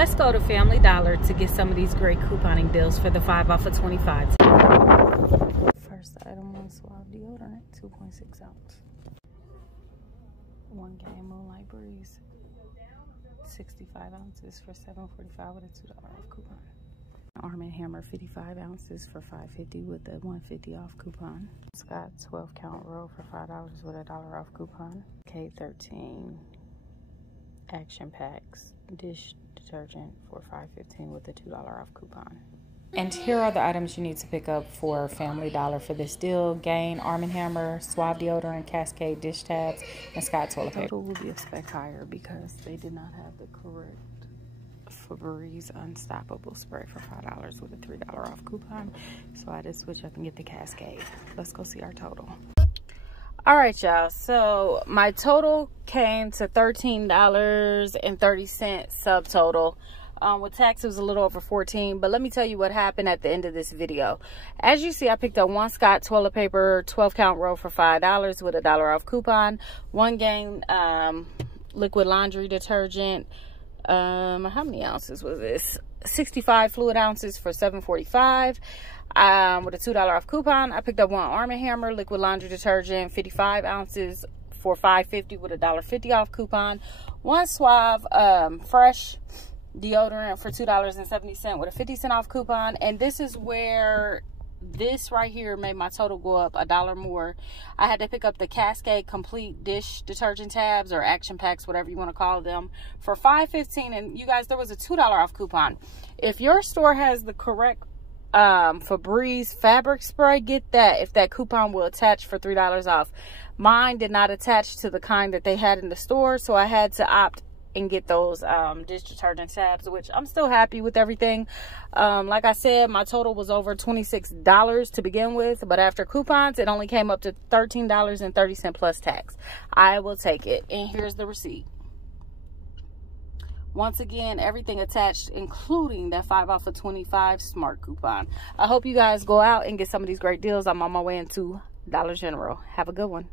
Let's go to Family Dollar to get some of these great couponing deals for the 5 off of 25. First item on Suave deodorant, 2.6 ounce. 1 gallon Moonlight Breeze, 65 ounces for $7.45 with a $2 off coupon. Arm & Hammer 55 ounces for $5.50 with a $1.50 off coupon. Scott 12 count roll for $5 with a $1 off coupon. K13 action packs dish detergent for $5.15 with a $2 off coupon. And here are the items you need to pick up for Family Dollar for this deal. Gain, Arm & Hammer, Suave deodorant, Cascade dish tabs, and Scott toilet paper. Total will be a speck higher because they did not have the correct Febreze Unstoppable spray for $5 with a $3 off coupon. So I did switch up and get the Cascade. Let's go see our total. All right, y'all. So my total came to $13.30 subtotal. With tax, it was a little over $14, but let me tell you what happened at the end of this video. As you see, I picked up 1 Scott toilet paper 12 count roll for $5 with a $1 off coupon. 1 Gain liquid laundry detergent. How many ounces was this? 65 fluid ounces for $7.45 with a $2 off coupon. I picked up 1 Arm & Hammer liquid laundry detergent, 55 ounces for $5.50 with a $1.50 off coupon. 1 Suave fresh deodorant for $2.70 with a 50-cent off coupon. And this is where this right here made my total go up $1 more. I had to pick up the Cascade complete dish detergent tabs or action packs, whatever you want to call them, for $5.15. And you guys, there was a $2 off coupon. If your store has the correct Febreze fabric spray, get that if that coupon will attach for $3 off. Mine did not attach to the kind that they had in the store, so I had to opt and get those dish detergent tabs, which I'm still happy with everything. Like I said, my total was over $26 to begin with, but after coupons it only came up to $13.30 plus tax. I will take it, and here's the receipt. Once again, everything attached, including that 5 off of 25 smart coupon. I hope you guys go out and get some of these great deals. I'm on my way into Dollar General. Have a good one.